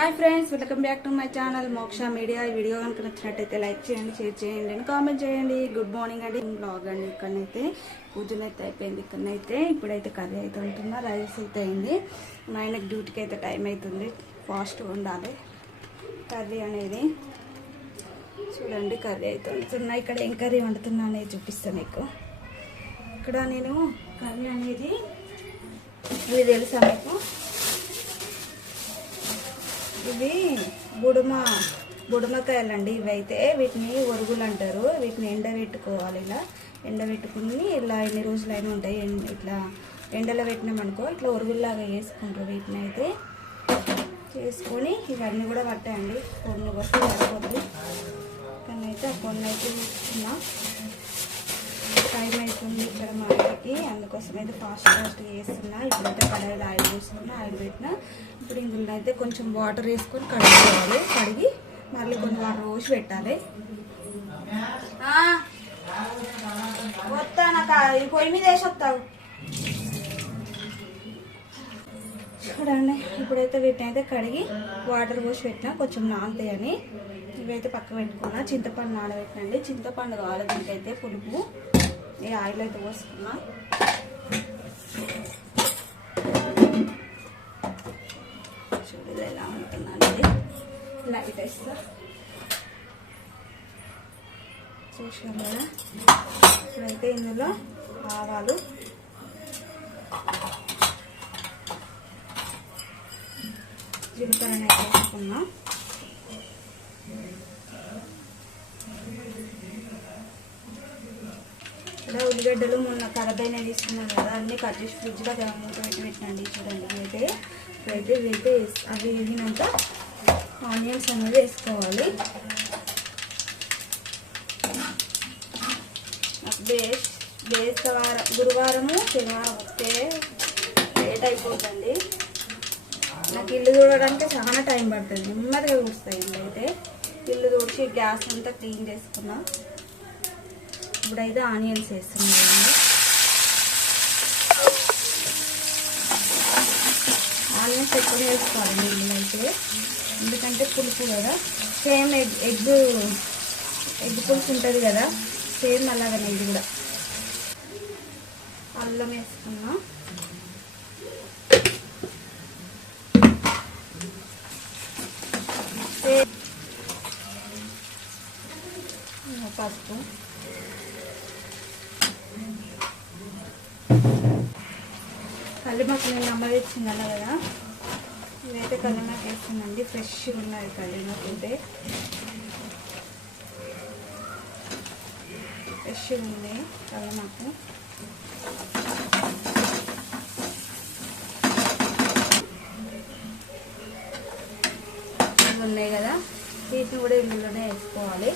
Hi friends welcome back to my channel Moksha media video कనుక నచ్చినట్లయితే like చేయండి share చేయండి కామెంట్ చేయండి గుడ్ మార్నింగ్ అండి బ్లాగ్ అండి ఇక్కడైతే పూజన అయితే అయిపోయింది ఇక్కడైతే ఇప్పుడైతే కర్రీ అయితే ఉంటుందా రైస్ అయితే అయింది మా ఆయనకి డ్యూటీకి అయితే టైం అవుతుంది ఫాస్ట్ ఉండాలి కర్రీ అనేది చూడండి కర్రీ అయితే ఉంటున్నా ఇక్కడ ఏం కర్రీ వండుతున్నా అనేది చూపిస్తాను మీకు ఇక్కడ నేను కర్రీ అనేది ఇది తెలుసా మీకు ఇవి బుడమకాయలండి ఇవైతే వీటిని ఒరుగులు అంటారు వీటిని ఎండబెట్టుకోవాలి ఇలా ఎండబెట్టుకుని ఇలా ఎన్ని రోజులైనా ఉంటాయి ఇట్లా ఎండలో పెట్టినామనుకో ఇట్లా ఒరుగుల్లాగా వేసుకుంటారు వీటిని అయితే చేసుకొని ఇవన్నీ కూడా పట్టాయండి కొన్ని వస్తే సరిపోతుంది కానీ అయితే ఆ కొన్ని అయితే తీసుకున్నా టైం అవుతుంది ఇక్కడ మా ఆయనకి అందుకోసం అయితే ఫాస్ట్గా చేస్తున్నా ఇప్పుడైతే కడాయిలో ఆయిల్ పోస్తున్నా ఆయిల్ పెట్టినా ఇప్పుడు ఇందులో అయితే కొంచెం వాటర్ వేసుకొని కడుక్కోవాలి కడిగి మళ్ళీ కొన్ని వాటర్ పోసి పెట్టాలి వస్తా నాకు ఈ పొయ్యి మీద వేసి వస్తావు చూడండి ఇప్పుడైతే వీటిని అయితే కడిగి వాటర్ పోసి పెట్టినా కొంచెం నానతాయని ఇవైతే పక్క పెట్టుకున్నా చింతపండు నానబెట్టినండి చింతపండు కావాలి దీనికైతే పులుపు ఈ ఆయిల్ అయితే పోసుకున్నా చూడదు ఎలా ఉంటుందండి లైట్ వేస్తా చూసాం కదా ఇప్పుడైతే ఇందులో ఆవాలు జీలకర్ర అయితే వేసుకున్నా ఇక్కడ ఉల్లిగడ్డలు మొన్న ఖరాబ్ అయినా తీసుకున్నాను కదా అన్నీ కట్ చేసి ఫ్రిడ్జ్లో మూత పెట్టి పెట్టినండి చూడండి ఇవైతే అవి వేగినాక ఆనియన్స్ అనేది వేసుకోవాలి గురువారము శనివారం వస్తే లేట్ అయిపోతుంది నాకు ఇల్లు చూడడానికి చాలా టైం పడుతుంది నెమ్మదిగా చూస్తాయి ఇల్లు అయితే ఇల్లు తుడిచి గ్యాస్ అంతా క్లీన్ చేసుకున్నా ఇప్పుడైతే ఆనియన్స్ వేస్తున్నాం ఆనియన్స్ ఎక్కువ వేసుకోవాలి ఇందులో అయితే ఎందుకంటే పులుపు కదా సేమ్ ఎగ్ పులుసు ఉంటుంది కదా సేమ్ అలాగనే ఇది కూడా అల్లం వేసుకున్నా పసుపు కల్లిమాకు నేను అమ్మ తెచ్చిందన్న కదా ఇదైతే కల్లిమాకు వేస్తుందండి ఫ్రెష్గా ఉన్నది కల్లిమాకు అయితే ఫ్రెష్గా ఉంది కల్లిమాకు ఇవి ఉన్నాయి కదా వీటిని కూడా ఇందులోనే వేసుకోవాలి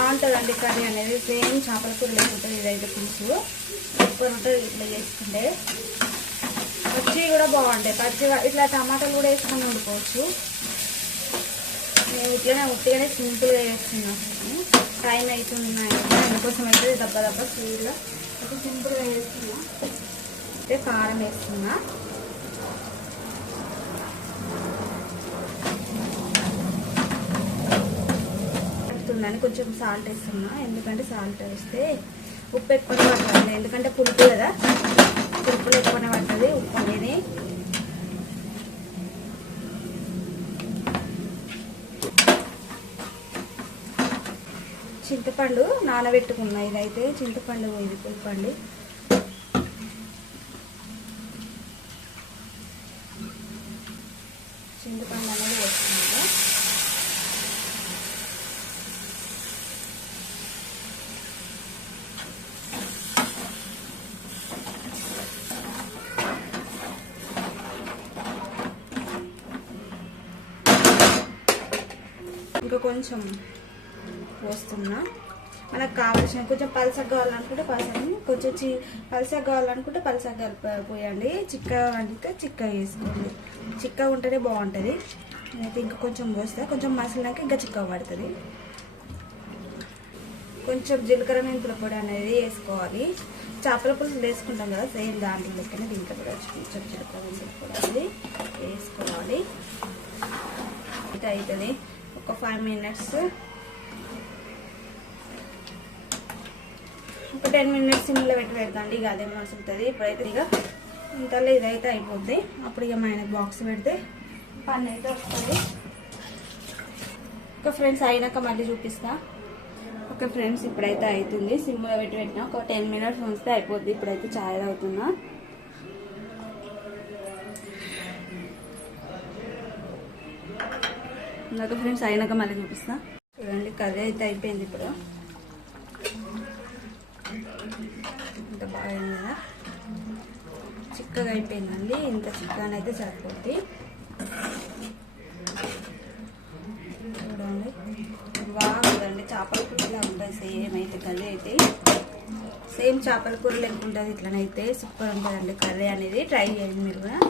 బాగుంటుందండి కర్రీ అనేది సేమ్ చేపల కూర లేకుంటుంది ఇదైతే పులుసు సూపర్ ఉంటుంది ఇట్లా చేసుకుంటే పచ్చి కూడా బాగుంటాయి పచ్చి ఇట్లా టమాటాలు కూడా వేసుకొని వండుకోవచ్చు నేను ఇట్లనే ఉట్టిగానే సింపుల్గా చేస్తున్నాను టైం అవుతుంది అందుకోసం అయితే దెబ్బ స్పీడ్గా అయితే సింపుల్గా చేస్తున్నా అయితే కారం వేస్తున్నా అని కొంచెం సాల్ట్ వేస్తున్నా ఎందుకంటే సాల్ట్ వేస్తే ఉప్పు ఎక్కువనే పడుతుంది ఎందుకంటే పులుపు కదా పులుపులు ఎక్కువనే పడుతుంది ఉప్పు అనేది చింతపండు నానబెట్టుకున్నా ఇదైతే చింతపండు ఇది పులుపండి చింతపండు అనేది వేస్తున్నా ఇంకా కొంచెం పోస్తున్నా మనకు కావాల్సిన కొంచెం పలసగా కావాలనుకుంటే పలసని కొంచెం పలసగా కావాలనుకుంటే పలసగా పోయండి చిక్కగా వండితే చిక్కగా వేసుకోండి చిక్కగా ఉంటేనే బాగుంటుంది నేనైతే ఇంకా కొంచెం పోస్తే కొంచెం మసాలాకి ఇంకా చిక్కగా పడుతుంది కొంచెం జీలకర్ర మెంతుల పొడి అనేది వేసుకోవాలి. చేపల పులుసు వేసుకుంటాం కదా సేమ్ దాంట్లో లెక్కనే దీంట్లో కూడా కొంచెం జీలకర్ర మెంతుల పొడి అనేది వేసుకోవాలి. ఇది అవుతుంది ఒక 5 minutes, ఒక 10 minutes సిమ్లో పెట్టి పెడతాండి. ఇక అదే మసులుతుంది. ఇప్పుడైతే ఇక ఇంతలో ఇదైతే అయిపోద్ది. అప్పుడు ఇక మా ఆయనకు బాక్స్ పెడితే పని అయితే వస్తుంది. ఒక ఫ్రెండ్స్ అయినాక మళ్ళీ చూపిస్తా. ఓకే ఫ్రెండ్స్, ఇప్పుడైతే అవుతుంది. సిమ్లో పెట్టి పెట్టినా ఒక 10 minutes ఉంచితే అయిపోద్ది. ఇప్పుడైతే చాయ్ తాగుతున్నా. ఇందాక ఫ్రెండ్స్ అయినాక మళ్ళీ చూపిస్తా. చూడండి కర్రీ అయితే అయిపోయింది. ఇప్పుడు ఇంత బాగా అయింది కదా, చిక్కగా అయిపోయిందండి. ఇంత చిక్కగా అయితే సరిపోద్ది. చూడండి బాగుందండి. చేపల కూరలా ఉంటుంది సేమ్. అయితే కర్రీ అయితే సేమ్ చేపల కూర లెక్క ఉంటుంది. ఇట్లనైతే సూపర్ ఉంటుందండి కర్రీ అనేది. ట్రై చేయండి మీరు కూడా.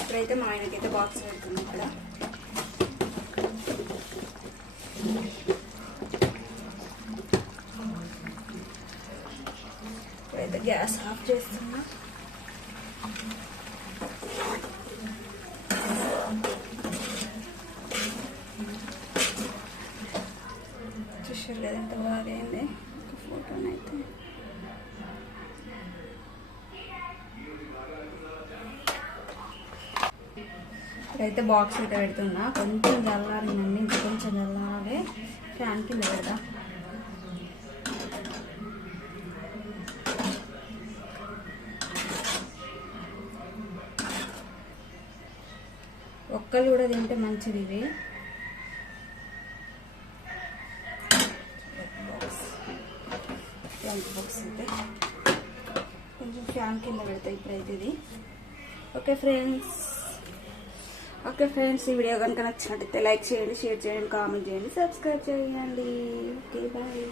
ఇప్పుడైతే మా ఆయనకైతే బాక్స్ పెడుతుంది. ఇక్కడ ఇప్పుడైతే గ్యాస్ ఆఫ్ చేస్తున్నా. చూసారు కదా ఎంత బాగా అయింది. ఒక ఫోటోనైతే ఇప్పుడైతే బాక్స్ అయితే పెడుతున్నా. కొంచెం చల్లారిందండి, ఇంకా కొంచెం చల్లారాలి. ఫ్యాన్ కింద పెడతా. ఒక్కలు కూడా తింటే మంచిది ఇవి. బాక్స్ అయితే కొంచెం ఫ్యాన్ కింద పెడతాయి ఇప్పుడైతే ఇది. ఓకే ఫ్రెండ్స్, ఈ వీడియో కనుక నచ్చినట్టయితే లైక్ చేయండి, షేర్ చేయండి, కామెంట్ చేయండి, సబ్స్క్రైబ్ చేయండి. Okay bye.